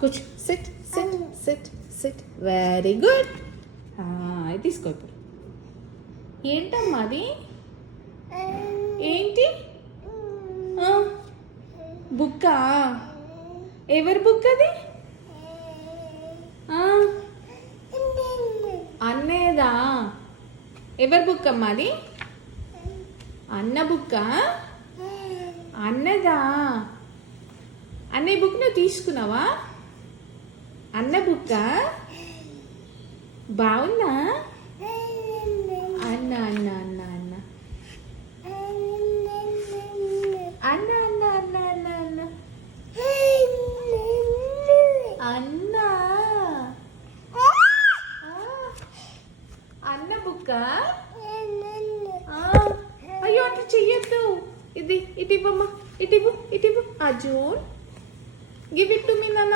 కూర్చో. SIT SIT SIT SIT. Very good. ఇది తీసుకో ఇప్పుడు. ఏంటమ్మా అది? ఏంటి? బుక్కా? ఎవరి బుక్ అది? అన్నేదా? ఎవరి బుక్ అమ్మా అది? అన్న బుక్కా? అన్నదా? అన్నయ్య బుక్ నువ్వు తీసుకున్నావా? అన్న బుక్కా? బాగుందా? అన్న అన్న అన్న అన్న అన్న అన్న అన్న అన్న అన్న అన్న అన్న బుక్కా? అయ్యో అట్లా చెయ్యొద్దు. ఇది ఇటు ఇవ్వమ్మా. ఇటు ఇవ్వు. Arjun, give it to me నాన్న.